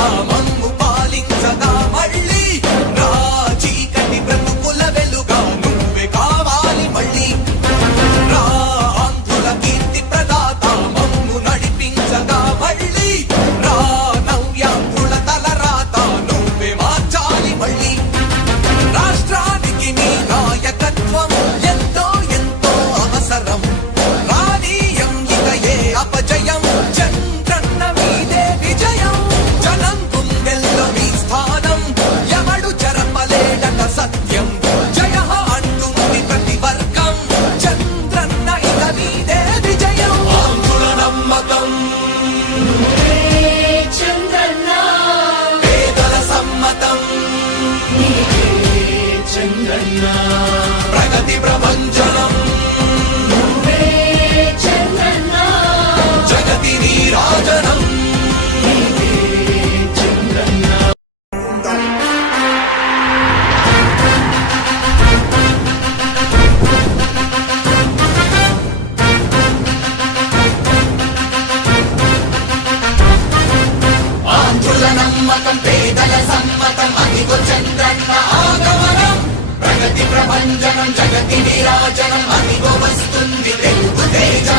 আমন্ত্রণ తెలుగు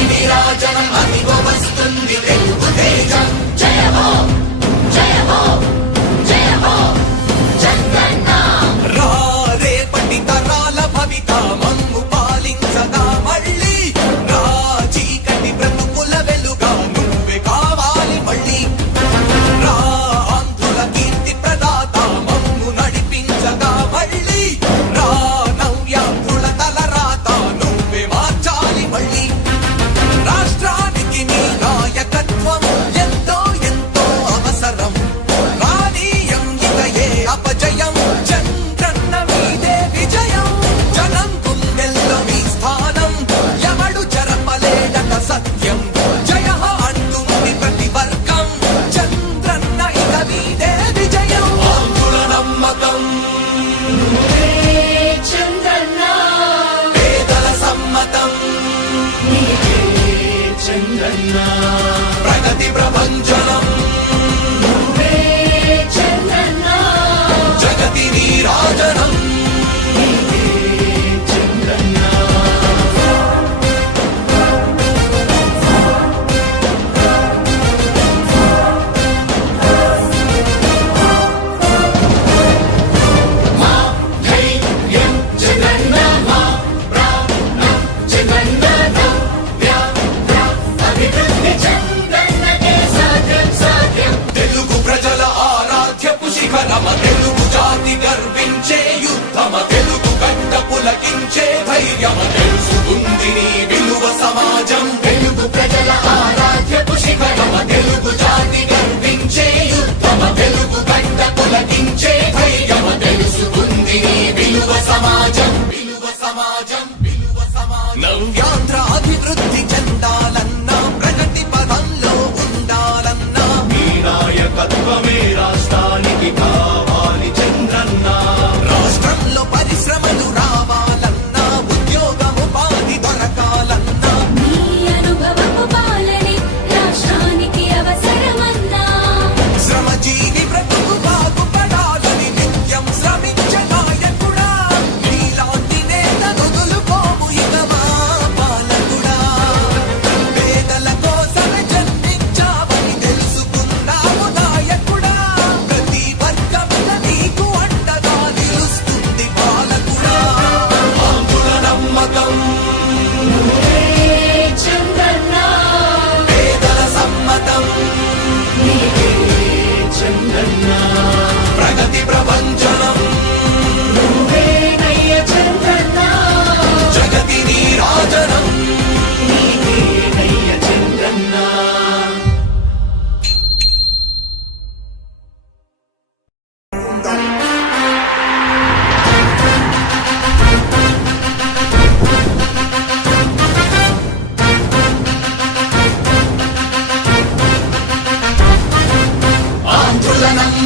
ఇది రాజనం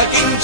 لكن